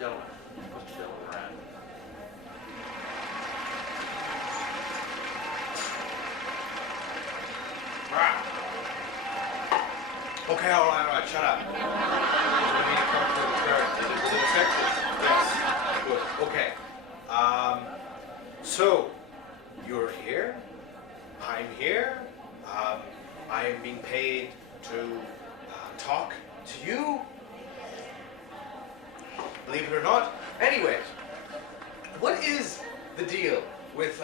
Dylan. Mr. Dylan Moran. Okay, all right, shut up. You need to come to the turn. Is it effective? Yes. Good. Okay. So, you're here. I'm here. I am being paid to talk to you. Believe it or not. Anyways, what is the deal with,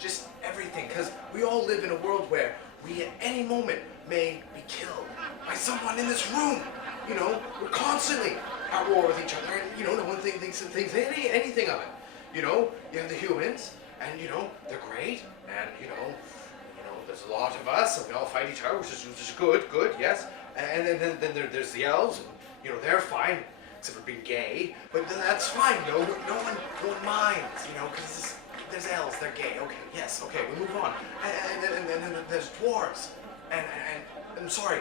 just everything? Because we all live in a world where we at any moment may be killed by someone in this room. You know, we're constantly at war with each other, and, no one thinks anything of it. You have the humans, and, they're great, and, there's a lot of us, and we all fight each other, which is good, yes. And then there's the elves, and, they're fine, except for being gay, but that's fine, no one minds, because there's elves, they're gay, okay, yes, okay, we move on. And then there's dwarves, and I'm sorry,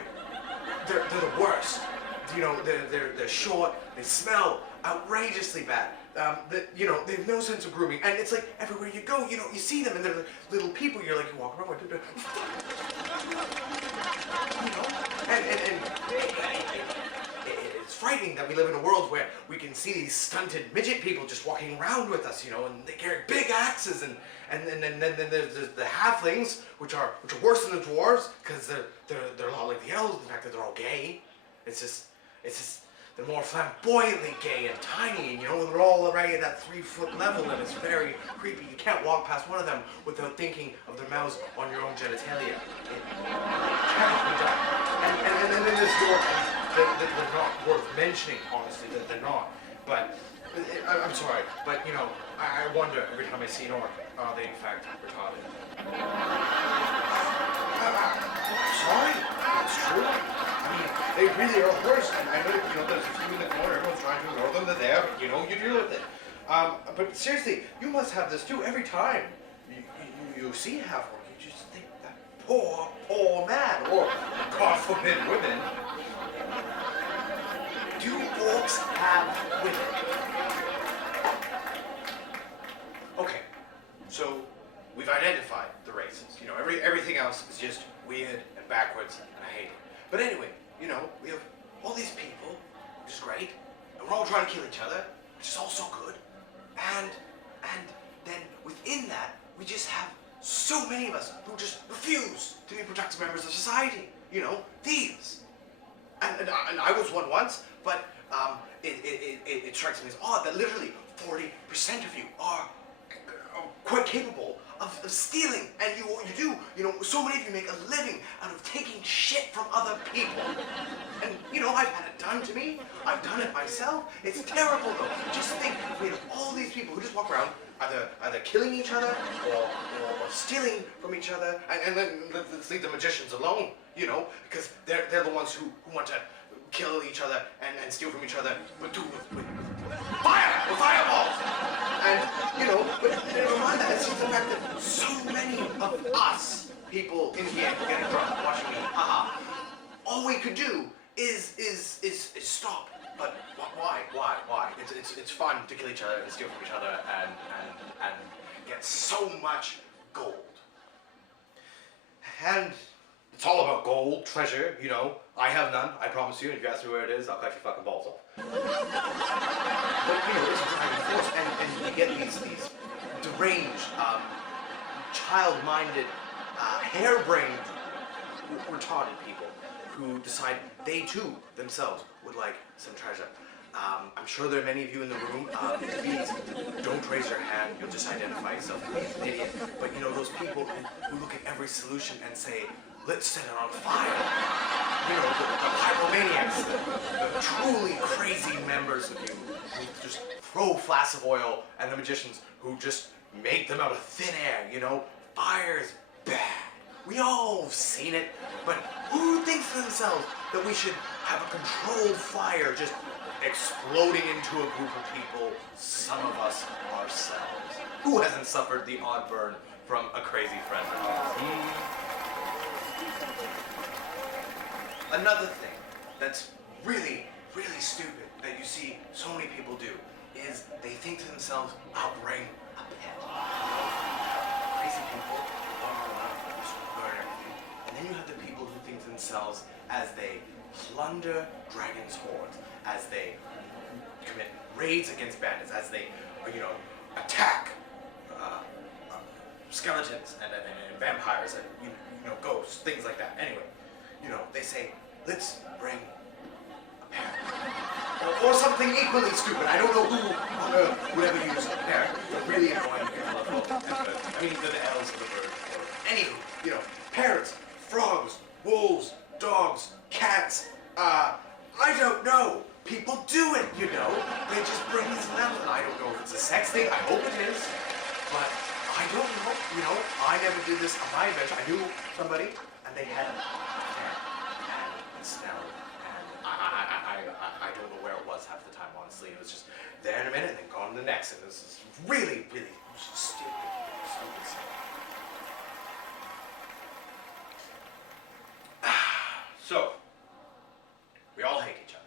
they're the worst. They're short, they smell outrageously bad. They have no sense of grooming, and it's like everywhere you go, you see them, and they're little people. You walk around, and it's frightening that we live in a world where we can see these stunted midget people just walking around with us, and they carry big axes, and then there's the halflings, which are worse than the dwarves because they're a lot like the elves. The fact that they're all gay, it's just they're more flamboyantly gay and tiny, and they're all already at that 3-foot level, and it's very creepy. You can't walk past one of them without thinking of their mouths on your own genitalia. It cannot be done. And then there's dwarves they're not worth mentioning, honestly, that they're not. But I'm sorry, but I wonder every time I see an orc, are they in fact retarded? I'm sorry, it's true. I mean, they really are worse. And I know, there's a few in the corner, everyone's trying to ignore them, they're there, but, you deal with it. But seriously, you must have this too. Every time you see a half-orc, you just think that poor man, or, God forbid, women. Do orcs have women? Okay, so we've identified the races. Everything else is just weird and backwards, and I hate it. But anyway, we have all these people, which is great, and we're all trying to kill each other, which is also good. And then within that, we just have so many of us who just refuse to be productive members of society. Thieves. And I was one once, but it strikes me as odd that literally 40% of you are quite capable of stealing, and you do. So many of you make a living out of taking shit from other people. And I've had it done to me. I've done it myself. It's terrible though. Just think, we have all these people who just walk around either killing each other or stealing from each other, and then let's leave the magicians alone, because they're the ones who want to kill each other and steal from each other, but do with fire, with fireballs. And, but never mind that, it's just the fact that so many of us people in here getting drunk watching me, all we could do is stop. But why? It's fun to kill each other and steal from each other and get so much gold. And it's all about gold, treasure, I have none, I promise you, and if you ask me where it is, I'll cut your fucking balls off. But, this is driving force, and you get these deranged, child-minded, harebrained, retarded people who decide they too, themselves, would like some treasure. I'm sure there are many of you in the room. Please don't raise your hand. You'll just identify yourself as an idiot. But those people who look at every solution and say, let's set it on fire. The pyromaniacs, the truly crazy members of you who just throw flasks of oil, and the magicians who just make them out of thin air. Fire's bad. We all have seen it, but who thinks to themselves that we should have a controlled fire just exploding into a group of people, some of us ourselves? Who hasn't suffered the odd burn from a crazy friend of ours? Another thing that's really really stupid that you see so many people do is they think to themselves, I'll bring a pet. Crazy people who wander around and just burn everything. And then you have the people who think to themselves as they plunder dragons' hordes, as they commit raids against bandits, as they, attack skeletons and vampires and ghosts, things like that. Anyway, they say, let's bring a parrot. Or something equally stupid. I don't know who on earth would ever use a parrot. They're really annoying. I mean, they're the elves of the bird. Anywho, parrots, frogs, wolves, dogs, cats, I don't know. People do it, They just bring these animals. I don't know if it's a sex thing. I hope it is. But I don't know. I never did this on my adventure. I knew somebody, and they had a parrot, and it smelled, and I don't know where it was half the time, honestly. It was just there in a minute and then gone in the next. And this is really, really stupid stuff. So, we all hate each other.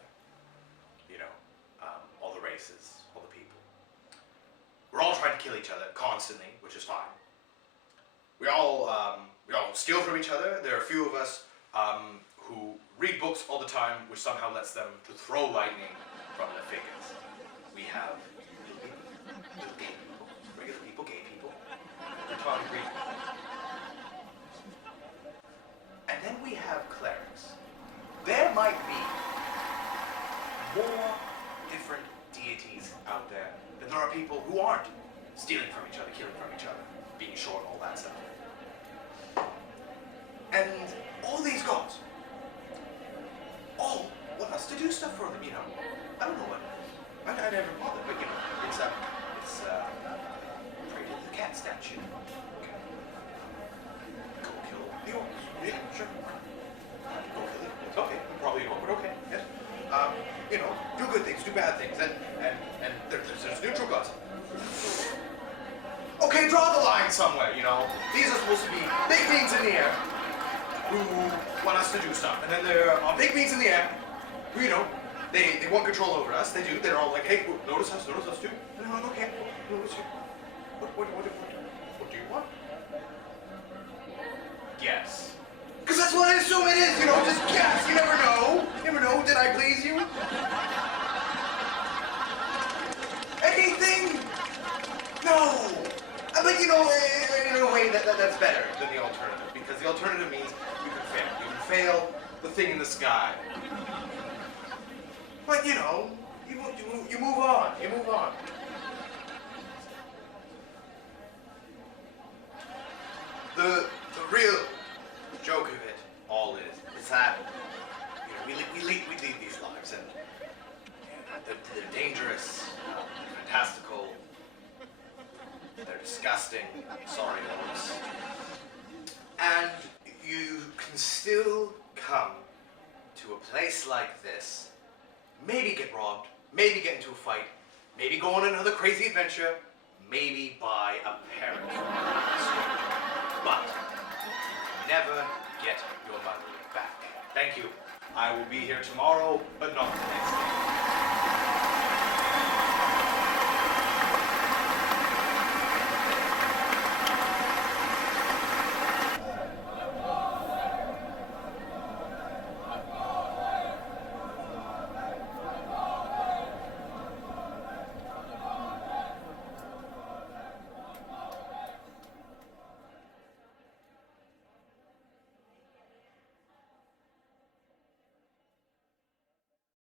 All the races, all the people. We're all trying to kill each other constantly, which is fine. We all steal from each other. There are a few of us who read books all the time, which somehow lets them to throw lightning from their fingers. We have little gay people, regular people, gay people, retarded Greek people. And then we have clerics. There might be more different deities out there than there are people who aren't stealing from each other, killing from each other, being short, all that stuff. And all these gods all want us to do stuff for them, I don't know what. I never bothered, but it's pray to the cat statue. Go kill the orcs. Yeah, sure. Go kill it. It's okay. Probably an orc, but okay. Yes. Do good things, do bad things, and there's neutral gods. Okay, draw the line somewhere, These are supposed to be big beings in the air who want us to do stuff. And then there are big beings in the air who, they want control over us. They do. They're all like, hey, notice us too. And I'm like, okay, notice you. What do you want? Guess. Because that's what I assume it is, just guess. You never know. Did I please you? Anything? No. But in a way that's better than the alternative, because the alternative means you can fail. You can fail the thing in the sky. But you move on. You move on. The real joke of it all is that we lead these lives, and they're dangerous, fantastical. They're disgusting, sorry lords. And you can still come to a place like this, maybe get robbed, maybe get into a fight, maybe go on another crazy adventure, maybe buy a parrot from a stranger. But never get your money back. Thank you. I will be here tomorrow, but not the next day.